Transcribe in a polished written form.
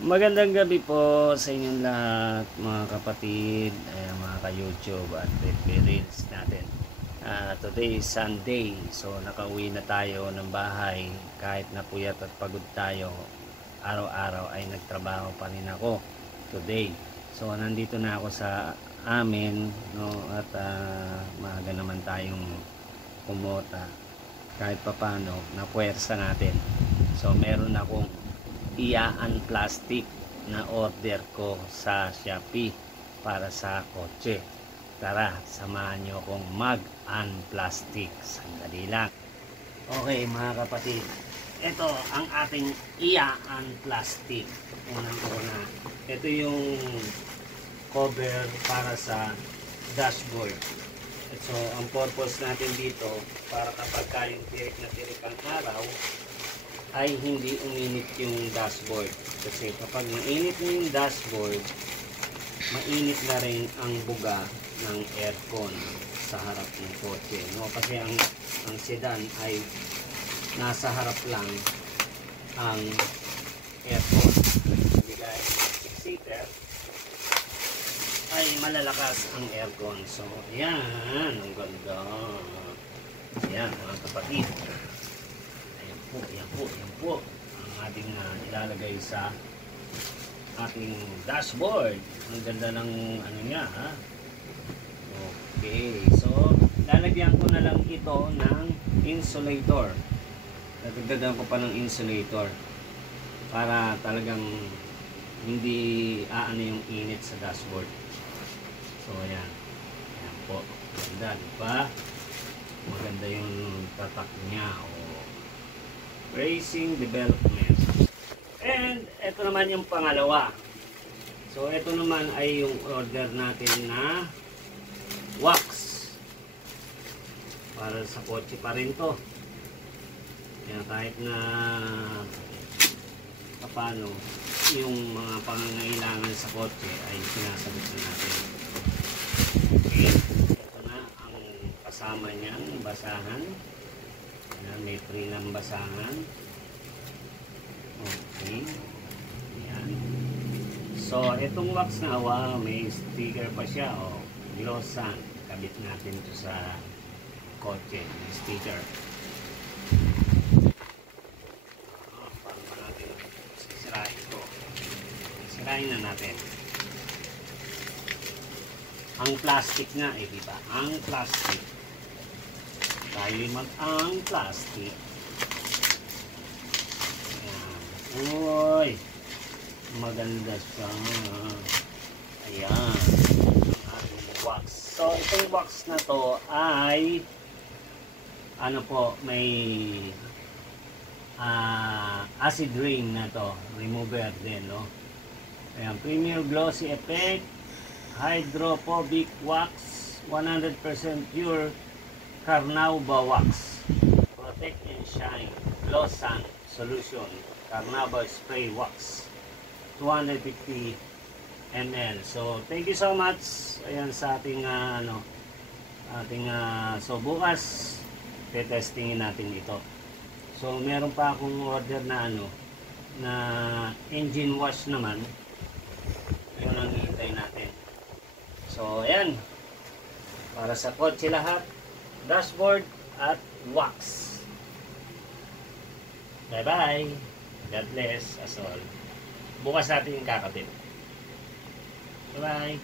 Magandang gabi po sa inyong lahat, mga kapatid, mga ka-YouTube at reels natin. Today is Sunday, so nakauwi na tayo ng bahay. Kahit napuyat at pagod tayo, araw-araw ay nagtrabaho pa rin ako today. So nandito na ako sa amin, no, at maaga naman tayong kumota. Kahit papano, napuwersa natin. So meron akong iyaan plastic na order ko sa Shopee para sa kotse. Tara, samahan nyo akong mag-unplastic. Sandali lang. Okay mga kapatid, ito ang ating iyaan plastic. Unang-una, ito yung cover para sa dashboard. So ang purpose natin dito, para kapag kayong tirik na tirik ang araw, ay hindi uminit yung dashboard. Kasi kapag mainit na yung dashboard, mainit na rin ang buga ng aircon sa harap ng kotse. No? Kasi ang sedan ay nasa harap lang ang aircon. Bigay ng 6-seater ay malalakas ang aircon. So, ayan. Ang ganda. Ayan, mga kapatid. Yan po ang ating ilalagay sa ating dashboard. Ang ganda ng ano niya, ha? Okay, so lalagyan ko na lang ito ng insulator. Dadagdagan ko pa ng insulator para talagang hindi aano yung init sa dashboard. So ayan, ayan po, ganda, diba? Maganda yung tatak niya. Racing development. And ito naman yung pangalawa. So ito naman ay yung order natin na wax para sa kotse pa rin to. Kaya kahit na paano yung mga pangangailangan sa kotse ay sinasagot na natin. Okay, ito na ang kasama niyan, basahan. May free ng basahan. Okay. Ayan. So, itong wax na, wow, may sticker pa siya. Glossan. Kabit natin ito sa kotse. May sticker. Paano ba natin sisirain ito? Sirain na natin. Ang plastic nga, diba? Ang plastic. Tayo mag-ang plastic. Ayan. Uy! Maganda siya. Ayan. Ang ating wax. So, itong wax na to ay ano po, may acid rain na to. Remover din, no? Ayan. Premier Glossy Effect. Hydrophobic Wax. 100% pure Carnauba Wax. Protect and Shine Glossan Solution Carnauba Spray Wax 250 ml. So thank you so much. Ayan sa ating so bukas te-testingin natin ito. So meron pa akong order na na engine wash naman. Yun ang hihintay natin. So ayan, para sa kotse lahat, dashboard at wax. Bye bye. God bless us all. Bukas natin yung kakabit. Bye bye.